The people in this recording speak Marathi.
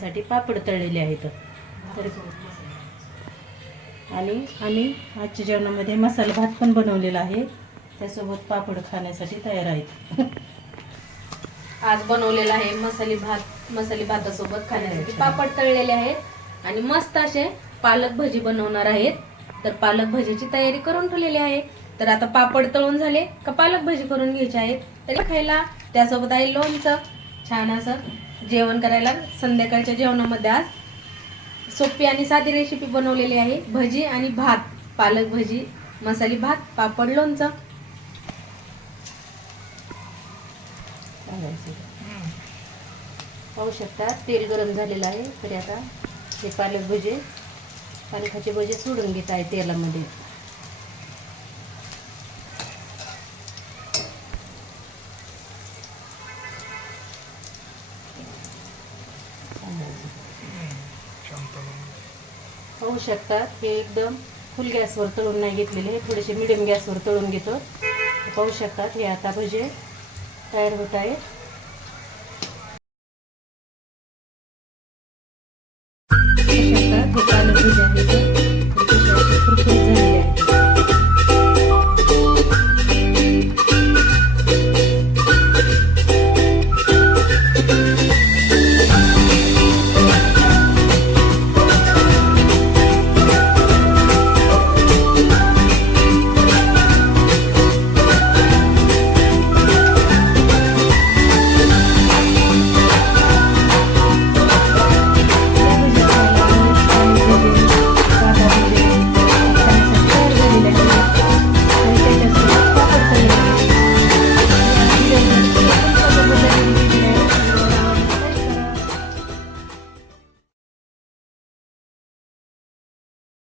खाण्यासाठी पापड तळलेले आहेत. तर आणि आम्ही आजच्या जेवणामध्ये मसाला भात पण बनवलेला आहे, त्यासोबत पापड खाण्यासाठी तयार आहेत. आज बनवलेला आहे मसाली भातासोबत खाण्यासाठी पापड तळलेले आहेत आणि मस्त असे पालक भजी बनवणार आहेत. तर पालक भजीची तयारी करून ठेवलेली आहे. तर आता पापड तळून झाले का पालक भजी करून घ्यायचे आहेत. तरी खायला त्यासोबत आहे लोणचं. छान असं जेवण करायला संध्याकाळच्या जेवणामध्ये आज सोपी आणि साधी रेसिपी बनवलेली आहे. भजी आणि भात, पालक भजी, मसाली भात, पापड, लोणचं. पाहू शकता तेल गरम झालेलं आहे. तरी आता हे पालकाचे भजे सोडून घेत आहे तेलामध्ये. पाहू शकता हे एकदम फुल गॅसवर तळून नाही घेतलेले, थोडेसे मिडियम गॅसवर तळून घेतो. पाहू शकता हे आता भजे तयार होत आहे. पाहू शकता हे पालक भजे आहेत.